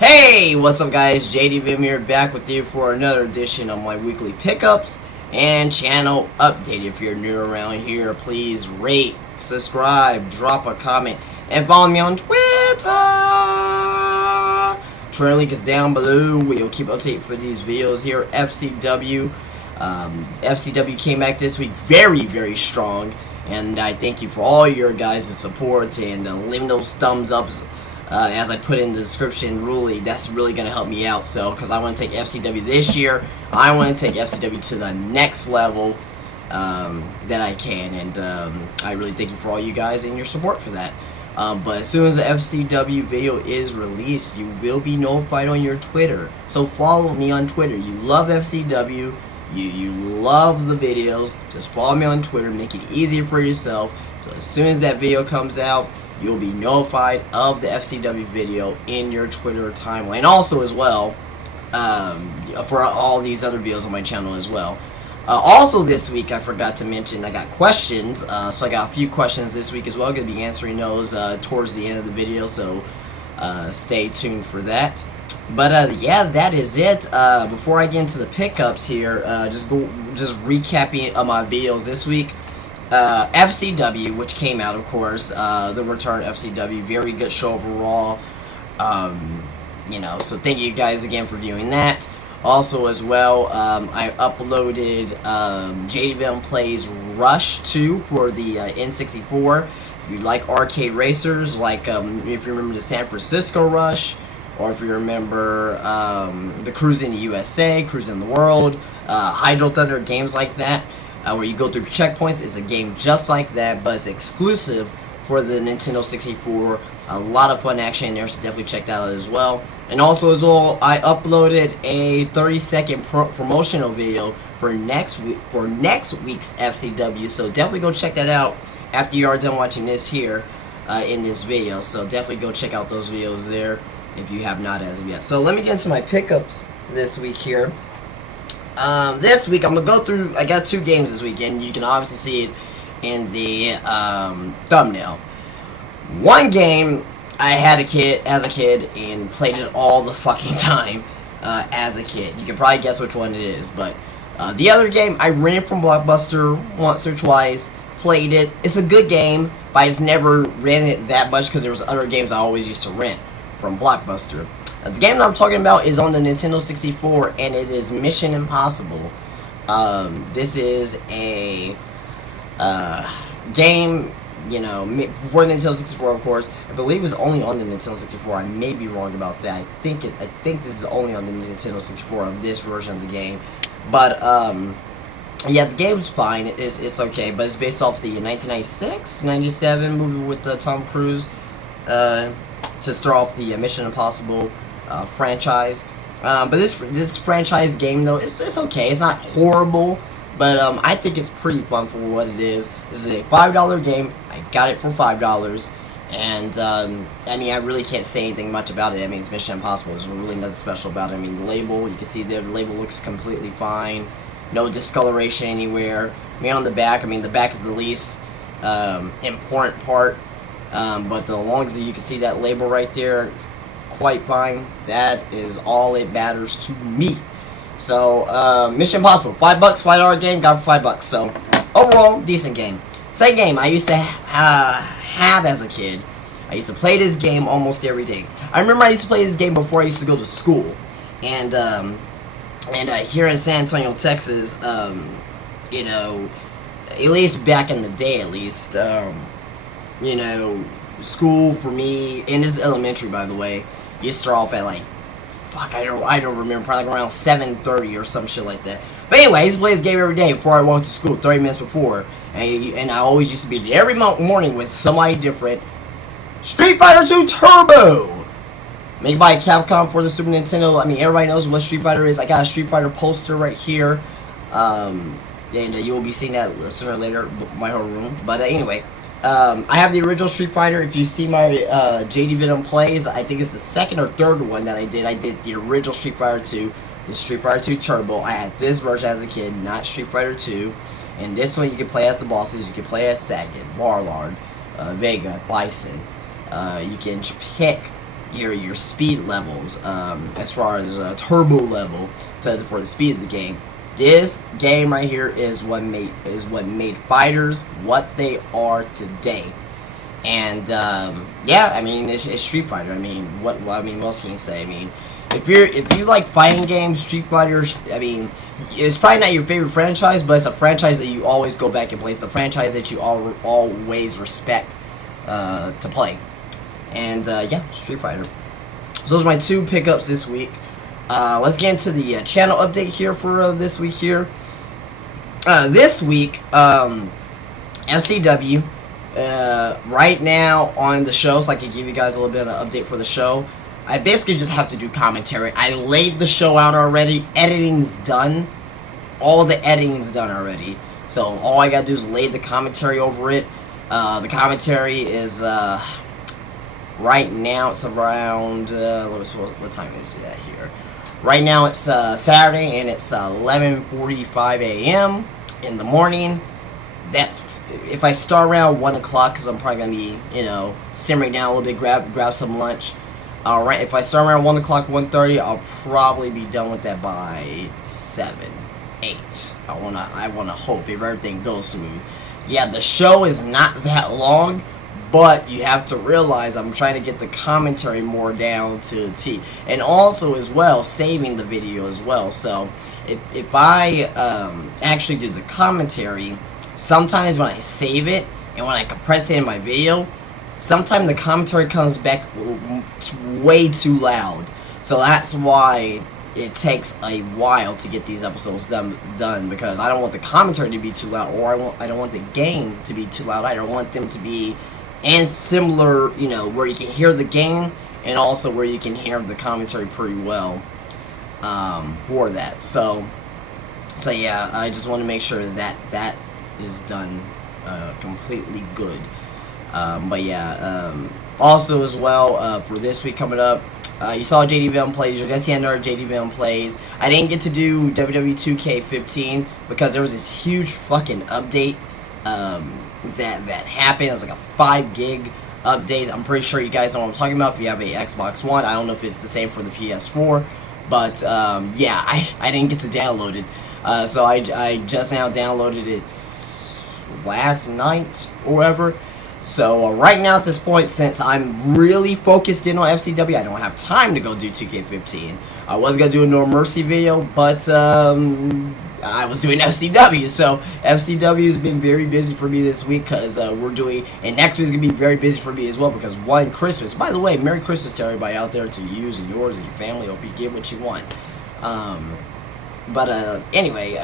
Hey, what's up guys? JD Venom here, back with you for another edition of my weekly pickups and channel update. If you're new around here, please rate, subscribe, drop a comment, and follow me on Twitter. Twitter link is down below. We'll keep updating for these videos here. FCW. FCW came back this week very strong, and I thank you for all your guys' support and leaving those thumbs ups. As I put in the description, really, that's really going to help me out. So, because I want to take FCW this year, I want to take FCW to the next level that I can, and I really thank you for all you guys and your support for that. But as soon as the FCW video is released, you will be notified on your Twitter. So follow me on Twitter. You love FCW, you love the videos, just follow me on Twitter, make it easier for yourself. So as soon as that video comes out, you'll be notified of the FCW video in your Twitter timeline. Also as well, for all these other videos on my channel as well. Also this week, I forgot to mention, I got questions. So I got a few questions this week as well. I'm going to be answering those towards the end of the video, so stay tuned for that. But yeah, that is it. Before I get into the pickups here, just recapping my videos this week. FCW, which came out, of course, the return FCW, very good show overall. You know, so thank you guys again for viewing that. Also, as well, I uploaded JD Venom Plays Rush 2 for the N64. If you like arcade racers, like if you remember the San Francisco Rush, or if you remember the Cruising the USA, Cruising the World, Hydro Thunder, games like that. Where you go through checkpoints. It's a game just like that, but it's exclusive for the Nintendo 64. A lot of fun action in there, so definitely check that out as well. And also as well, I uploaded a 30-second promotional video for next week's FCW, so definitely go check that out after you are done watching this here in this video. So definitely go check out those videos there if you have not as of yet. So let me get into my pickups this week here. This week I'm gonna go through. I got two games this weekend. You can obviously see it in the thumbnail. One game I had as a kid and played it all the fucking time as a kid. You can probably guess which one it is, but the other game I rented from Blockbuster once or twice. Played it. It's a good game, but I just never rented it that much because there was other games I always used to rent from Blockbuster. The game that I'm talking about is on the Nintendo 64, and it is Mission Impossible. This is a game, you know, for the Nintendo 64, of course. I believe it was only on the Nintendo 64. I may be wrong about that. I think this is only on the Nintendo 64 of this version of the game. But yeah, the game's fine. It's okay, but it's based off the 1996-97 movie with Tom Cruise to start off the Mission Impossible franchise. But this franchise game, though, it's okay. It's not horrible, but I think it's pretty fun for what it is. This is a $5 game. I got it for $5, and I mean, I really can't say anything much about it. I mean, it's Mission Impossible. There's really nothing special about it. I mean, the label, you can see the label looks completely fine. No discoloration anywhere. I mean, on the back, I mean, the back is the least important part, but the long as you can see that label right there, quite fine. That is all it matters to me. So Mission Impossible, $5, $5 game, got it for $5. So overall, decent game. Same game I used to have as a kid. I used to play this game almost every day. I remember I used to play this game before I used to go to school, and here in San Antonio, Texas, you know, at least back in the day, at least, you know, school for me, and this is elementary, by the way. You start off at like, fuck, I don't remember, probably around 7:30 or some shit like that. But anyway, I used to play this game every day before I went to school, 30 minutes before, and I always used to be there every morning with somebody different. Street Fighter 2 Turbo, made by Capcom for the Super Nintendo. I mean, everybody knows what Street Fighter is. I got a Street Fighter poster right here, and you'll be seeing that sooner or later, my whole room. But anyway. I have the original Street Fighter. If you see my JD Venom Plays, I think it's the second or third one that I did. I did the original Street Fighter 2, the Street Fighter 2 Turbo. I had this version as a kid, not Street Fighter 2. And this one you can play as the bosses. You can play as Sagat, Warlord, Vega, Bison. You can pick your speed levels, as far as turbo level for the speed of the game. This game right here is what made fighters what they are today. And yeah, I mean, it's Street Fighter. I mean, what else can you say? I mean, if you like fighting games, Street Fighter, I mean, it's probably not your favorite franchise, but it's a franchise that you always go back and play. It's the franchise that you always respect to play. And yeah, Street Fighter. So those are my 2 pickups this week. Let's get into the channel update here for this week here. This week, FCW. Right now on the show, so I can give you guys a little bit of an update for the show. I basically just have to do commentary. I laid the show out already. Editing's done. All the editing's done already. So all I gotta do is lay the commentary over it. The commentary is right now it's around what time do you see that here? Right now it's Saturday and it's 11:45 a.m. in the morning. That's if I start around 1 o'clock, because I'm probably gonna be, you know, simmering down a little bit, grab some lunch. Alright, if I start around 1 o'clock, 1:30, I'll probably be done with that by 7, 8. I wanna hope if everything goes smooth. Yeah, the show is not that long, but you have to realize I'm trying to get the commentary more down to T, and also as well saving the video as well. So if I actually do the commentary, sometimes when I save it and when I compress it in my video, sometimes the commentary comes back way too loud. So that's why it takes a while to get these episodes done, because I don't want the commentary to be too loud, or I don't want the game to be too loud. I don't want them to be and similar, you know, where you can hear the game and also where you can hear the commentary pretty well for that. So yeah, I just want to make sure that is done completely good. But yeah, also as well, for this week coming up, you saw JD Venom Plays. You're going to see another JD Venom Plays. I didn't get to do WWE 2K15 because there was this huge fucking update that happened. It was like a 5 gig update. I'm pretty sure you guys know what I'm talking about if you have a Xbox One. I don't know if it's the same for the PS4. But yeah, I didn't get to download it. So I just now downloaded it last night or whatever. So right now at this point, since I'm really focused in on FCW, I don't have time to go do 2K15. I was going to do a No Mercy video, but I was doing FCW. So FCW has been very busy for me this week because we're doing, and next week is going to be very busy for me as well because one, Christmas. By the way, Merry Christmas to everybody out there, to you and yours and your family. Hope you get what you want. Anyway,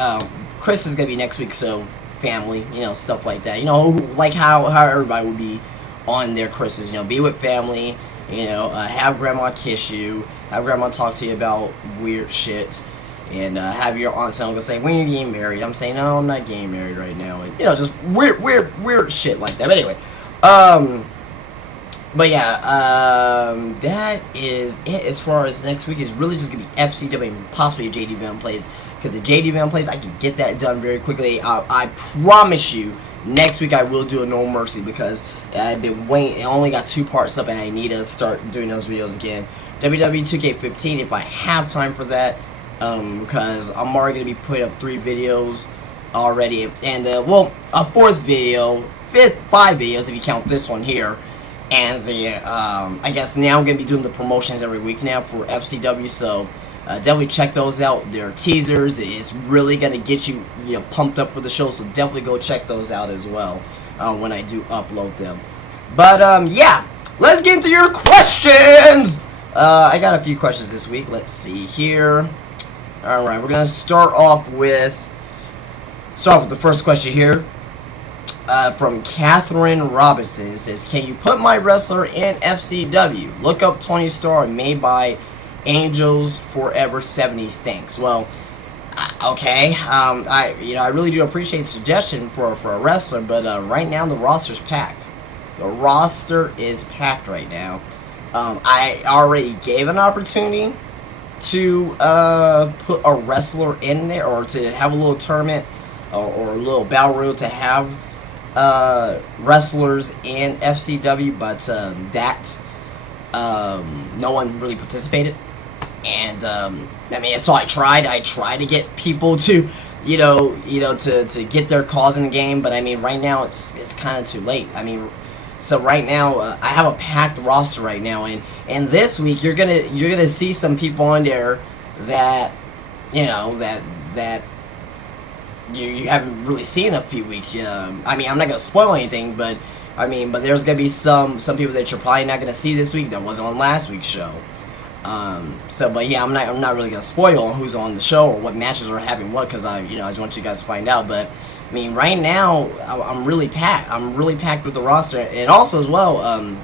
Christmas is going to be next week, so family, you know, stuff like that, you know, like how everybody would be on their Christmas, you know, be with family, you know, have grandma kiss you, have grandma talk to you about weird shit, and have your aunts and uncles say, when you're getting married. I'm saying, no, I'm not getting married right now, and, you know, just weird shit like that. But anyway, but yeah, that is it as far as next week. Is really just gonna be FCW and possibly a JD Venom Plays. Because the JD Venom Plays, I can get that done very quickly. I promise you, next week I will do a No Mercy because I've been waiting. I only got 2 parts up and I need to start doing those videos again. WWE 2K15, if I have time for that, because I'm already going to be putting up 3 videos already. And, well, a 4th video, 5 videos if you count this one here. And the, I guess now I'm going to be doing the promotions every week now for FCW, so definitely check those out. They're teasers. It's really going to get you, you know, pumped up for the show, so definitely go check those out as well when I do upload them. But, yeah, let's get into your questions! I got a few questions this week. Let's see here. Alright, we're going to start off with the first question here. From Catherine Robinson. It says, can you put my wrestler in FCW? Look up Tony Starr, made by Angels Forever 70. Thanks. Well, okay. I really do appreciate the suggestion for a wrestler, but right now the roster's packed. The roster is packed right now. I already gave an opportunity to put a wrestler in there, or to have a little tournament or a little battle royal to have wrestlers in FCW, but that no one really participated. And I mean, so I tried to get people to, to get their cause in the game. But I mean, right now it's kind of too late. I mean, so right now I have a packed roster right now, and this week you're gonna see some people on there that, that you haven't really seen in a few weeks. I mean, I'm not gonna spoil anything, but but there's gonna be some people that you're probably not gonna see this week that wasn't on last week's show. But yeah, I'm not really gonna spoil who's on the show or what matches are happening because I just want you guys to find out. But I mean, right now I'm really packed. I'm really packed with the roster, and also as well,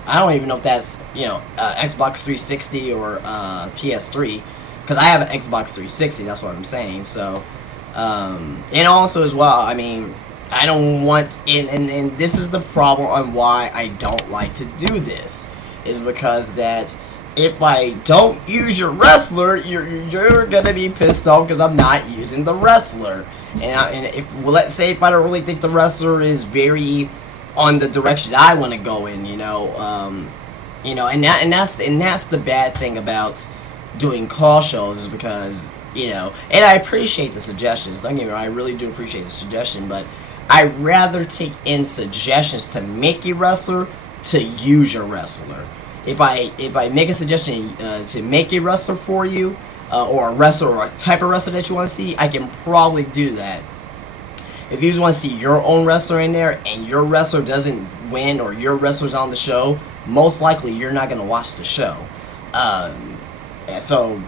I don't even know if that's Xbox 360 or PS3, because I have an Xbox 360. That's what I'm saying. So, and also as well, I mean, I don't want and this is the problem on why I don't like to do this, is because that if I don't use your wrestler, you're gonna be pissed off because I'm not using the wrestler. And let's say if I don't really think the wrestler is very on the direction I want to go in, and that's the bad thing about doing call shows, is because and I appreciate the suggestions. Don't get me wrong, I really do appreciate the suggestion, but I'd rather take in suggestions to make a wrestler to use your wrestler. If I make a suggestion to make a wrestler for you, or a wrestler or a type of wrestler that you want to see, I can probably do that. If you just want to see your own wrestler in there and your wrestler doesn't win, or your wrestler's on the show, most likely you're not going to watch the show. So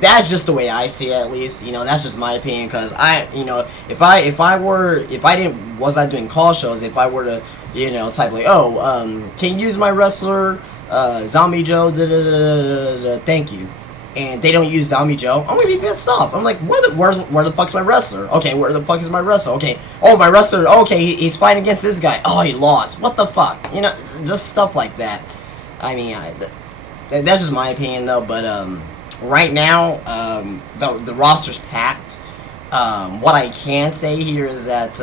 that's just the way I see it, at least. That's just my opinion, because if I wasn't doing call shows, if I were to type like, can you use my wrestler Zombie Joe, thank you, and they don't use Zombie Joe, I'm gonna be pissed off. I'm like, where the fuck's my wrestler? Okay, where the fuck is my wrestler? Okay, oh, my wrestler, okay, he's fighting against this guy. Oh, he lost. What the fuck? Just stuff like that. I mean, that's just my opinion though. But right now, the roster's packed. What I can say here is that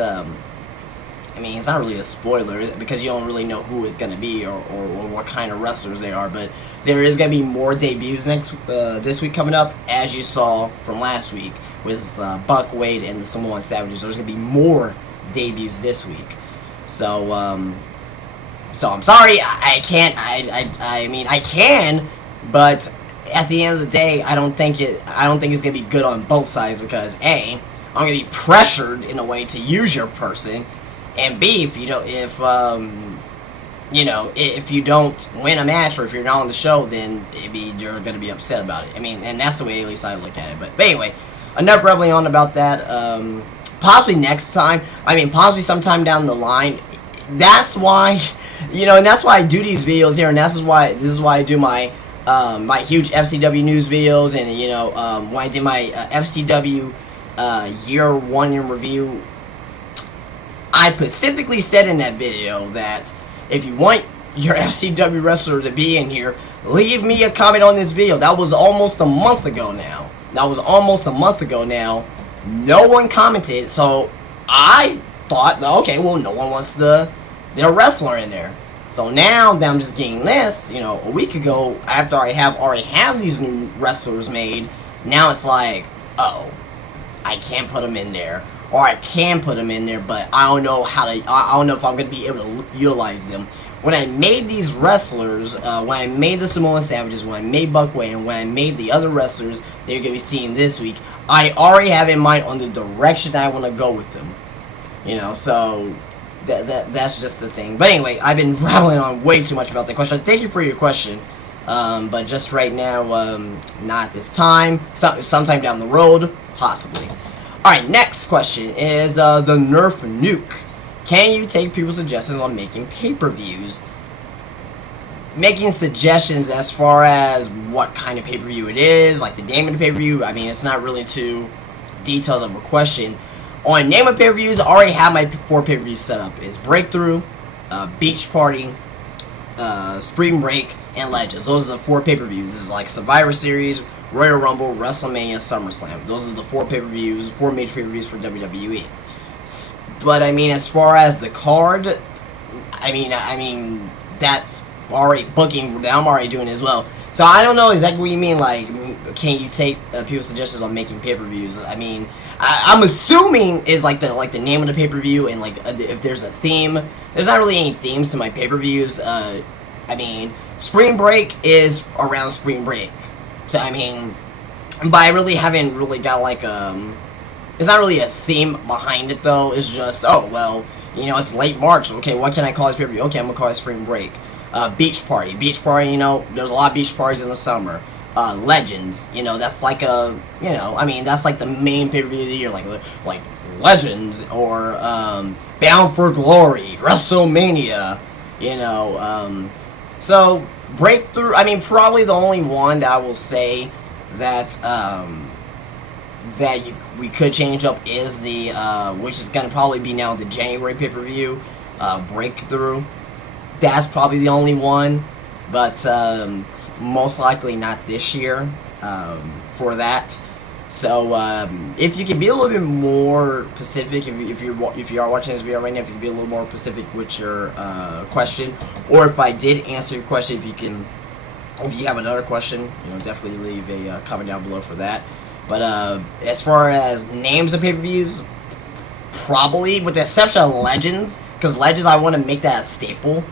I mean, it's not really a spoiler because you don't really know who it's going to be or what kind of wrestlers they are, but there is going to be more debuts this week coming up, as you saw from last week with Buck Wade and the Samoan Savages. There's going to be more debuts this week. So I'm sorry, I can't. I mean, I can, but at the end of the day, I don't think it's going to be good on both sides, because A, I'm going to be pressured in a way to use your person. And B, if you don't win a match, or if you're not on the show, then you're going to be upset about it. I mean, and that's the way at least I look at it. But anyway, enough rambling on about that. Possibly next time. I mean, possibly sometime down the line. That's why, and that's why I do these videos here, and this is why I do my my huge FCW news videos, and when I did my FCW year 1 in review. I specifically said in that video that if you want your FCW wrestler to be in here, leave me a comment on this video. That was almost a month ago now. No one commented, so I thought, okay, well, no one wants their wrestler in there. So now that I'm just getting this, a week ago, after I already have these new wrestlers made, now it's like, oh, I can't put them in there. Or I can put them in there, but I don't know I don't know if I'm going to be able to utilize them. When I made these wrestlers, when I made the Samoan Savages, when I made Buck Wade, and when I made the other wrestlers that you're going to be seeing this week, I already have in mind on the direction I want to go with them. So that's just the thing. But anyway, I've been rambling on way too much about that question. Thank you for your question. But just right now, not this time. Sometime down the road, possibly. Alright, next question is the Nerf Nuke. Can you take people's suggestions on making pay-per-views? Making suggestions as far as what kind of pay-per-view it is, like the name of the pay-per-view, I mean, it's not really too detailed of a question. On name of pay-per-views, I already have my 4 pay-per-views set up. It's Breakthrough, Beach Party, Spring Break, and Legends. Those are the 4 pay-per-views. This is like Survivor Series, Royal Rumble, WrestleMania, SummerSlam. Those are the 4 pay-per-views, 4 major pay-per-views for WWE. But I mean, as far as the card, I mean, that's already booking that I'm already doing as well. So I don't know exactly what you mean. Like, can you take people's suggestions on making pay-per-views? I mean, I'm assuming is like the name of the pay-per-view and like if there's a theme. There's not really any themes to my pay-per-views. I mean, Spring Break is around Spring Break, so I mean, but I really haven't really got like it's not really a theme behind it though. It's just, oh well, you know, it's late March. Okay, what can I call this pay-per-view? Okay, I'm gonna call it Spring Break. Beach Party, you know, there's a lot of beach parties in the summer. Legends, you know, that's like a, you know, I mean, that's like the main pay-per-view of the year, like Legends, or Bound for Glory, WrestleMania, you know, so Breakthrough, I mean, probably the only one that I will say that, we could change up is the, which is going to probably be now the January pay-per-view, Breakthrough. That's probably the only one, but most likely not this year for that. So if you can be a little bit more specific, if you are watching this video right now, if you can be a little more specific with your question, or if I did answer your question, if you have another question, you know, definitely leave a comment down below for that. But as far as names of pay-per-views, probably with the exception of Legends, because Legends I want to make that a staple.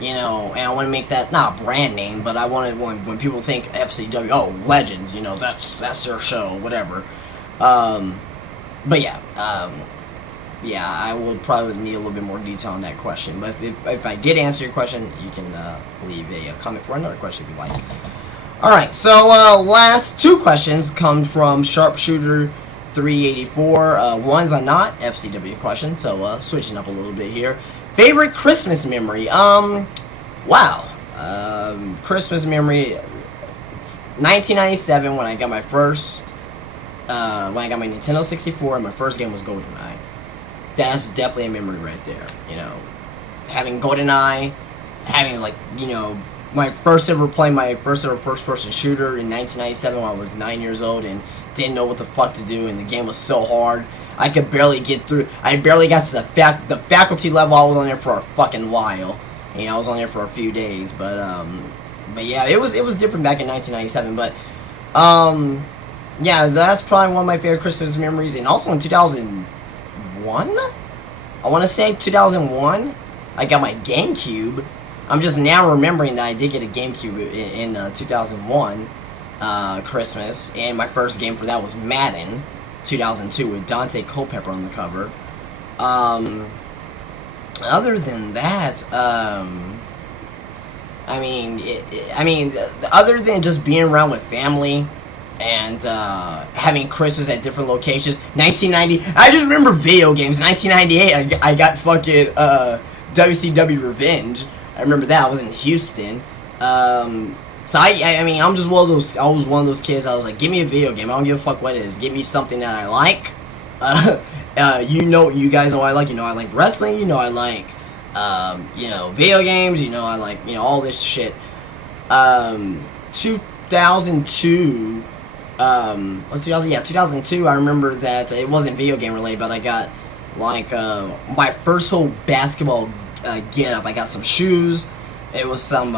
You know, and I want to make that not a brand name, but I want to, when people think FCW, oh, Legends, you know, that's their show, whatever. But yeah, yeah, I will probably need a little bit more detail on that question. But if I did answer your question, you can leave a comment for another question if you like. All right, so last two questions come from Sharpshooter 384. One's a not FCW question, so switching up a little bit here. Favorite Christmas memory? Wow. Christmas memory, 1997 when I got my first, when I got my Nintendo 64 and my first game was GoldenEye. That's definitely a memory right there, you know. Having GoldenEye, having like, you know, my first ever first-person shooter in 1997 when I was 9 years old and didn't know what the fuck to do, and the game was so hard. I could barely get through. I barely got to the faculty level. I was on there for a fucking while. You know, I was on there for a few days, but yeah, it was different back in 1997. But yeah, that's probably one of my favorite Christmas memories. And also in 2001, I want to say 2001, I got my GameCube. I'm just now remembering that I did get a GameCube in 2001 Christmas, and my first game for that was Madden 2002 with Dante Culpepper on the cover. Other than that, I mean, other than just being around with family and having Christmas at different locations. 1990, I just remember video games. 1998, I got fucking WCW Revenge. I remember that. I was in Houston. So I mean, I'm just one of those. I was one of those kids. I was like, give me a video game. I don't give a fuck what it is. Give me something that I like. You know, you guys know I like. You know, I like wrestling. You know, I like, you know, video games. You know, I like, you know, all this shit. 2002. Was 2000? Yeah, 2002. I remember that it wasn't video game related, but I got like my first whole basketball get up. I got some shoes. It was some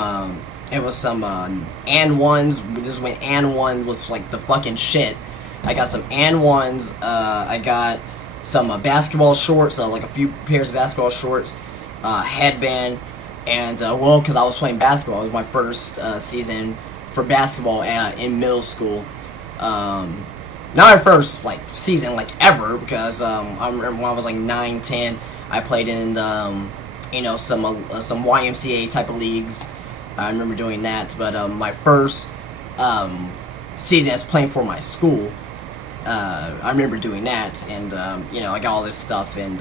and ones. This is when and one was like the fucking shit. I got some and ones. I got some basketball shorts, like a few pairs of basketball shorts, headband, and well, because I was playing basketball. It was my first season for basketball in middle school. Not my first like season like ever, because I remember when I was like 9, 10, I played in you know, some YMCA type of leagues. I remember doing that, but my first season as playing for my school, I remember doing that, and you know, I got all this stuff, and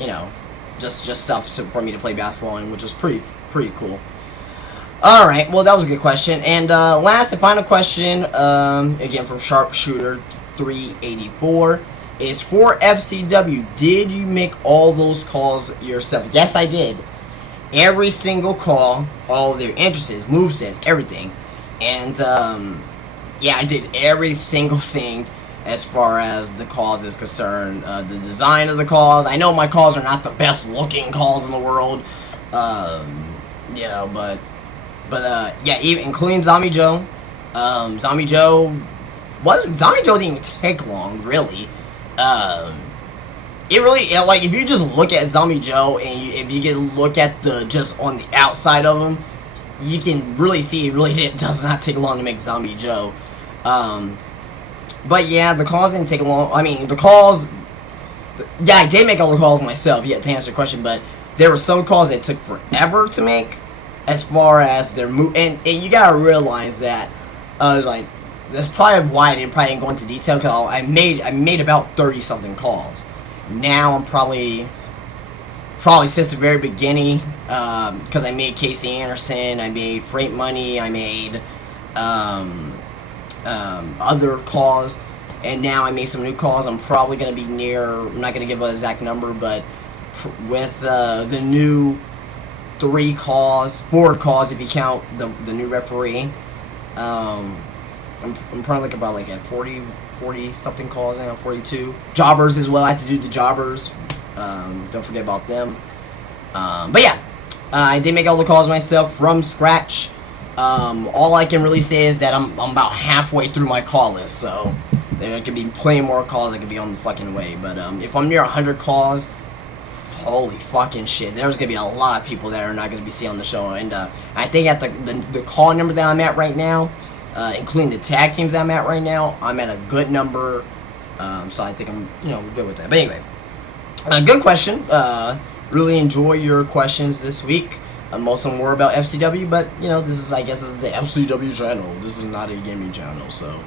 you know, just stuff for me to play basketball in, which was pretty cool. All right, well, that was a good question, and last and final question, again from Sharpshooter 384, is for FCW. Did you make all those calls yourself? Yes, I did. Every single call, all their entrances, movesets, everything. And, yeah, I did every single thing as far as the calls is concerned. The design of the calls. I know my calls are not the best looking calls in the world. you know, yeah, even including Zombie Joe. Zombie Joe Zombie Joe didn't even take long, really. Like, if you just look at Zombie Joe and if you look at the just on the outside of him, you can really see it does not take long to make Zombie Joe. But yeah, the calls didn't take long. I mean, yeah, I did make all the calls myself, yeah, to answer your question, but there were some calls that took forever to make, as far as their move, and you gotta realize that, like, that's probably why I didn't go into detail, because I made about 30 something calls. Now I'm probably since the very beginning, because I made Casey Anderson, I made Freight Money, I made other calls, and now I made some new calls. I'm probably going to be near, I'm not going to give an exact number, but with the new 4 calls if you count the new referee, I'm probably like about like at 40 something calls now, 42. Jobbers as well, I have to do the jobbers, don't forget about them. But yeah, I did make all the calls myself from scratch. All I can really say is that I'm about halfway through my call list, so there could be plenty more calls that could be on the fucking way. But if I'm near 100 calls, holy fucking shit, there's gonna be a lot of people that are not gonna be seen on the show. And I think at the call number that I'm at right now, including the tag teams that I'm at right now, I'm at a good number. So I think I'm good with that. But anyway, good question. Really enjoy your questions this week. Most of them were about FCW, but I guess this is the FCW channel. This is not a gaming channel, so.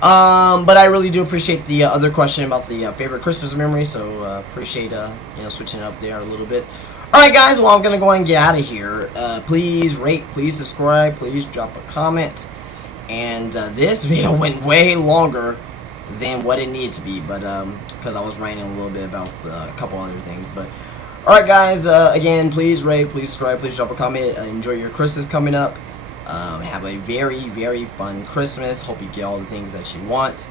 But I really do appreciate the other question about the favorite Christmas memory, so appreciate switching it up there a little bit. All right, guys. Well, I'm gonna go ahead and get out of here. Please rate, please subscribe, please drop a comment. And this video went way longer than what it needed to be, but because I was writing a little bit about a couple other things, but. Alright guys, again, please rate, please subscribe, please drop a comment. Enjoy your Christmas coming up. Have a very, very fun Christmas. Hope you get all the things that you want.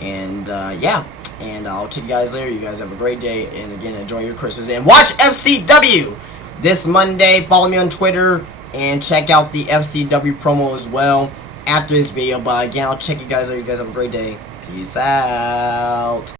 And yeah, and I'll check you guys later. You guys have a great day, and again, enjoy your Christmas. And watch FCW this Monday. Follow me on Twitter, and check out the FCW promo as well after this video. But again, I'll check you guys later. You guys have a great day. Peace out.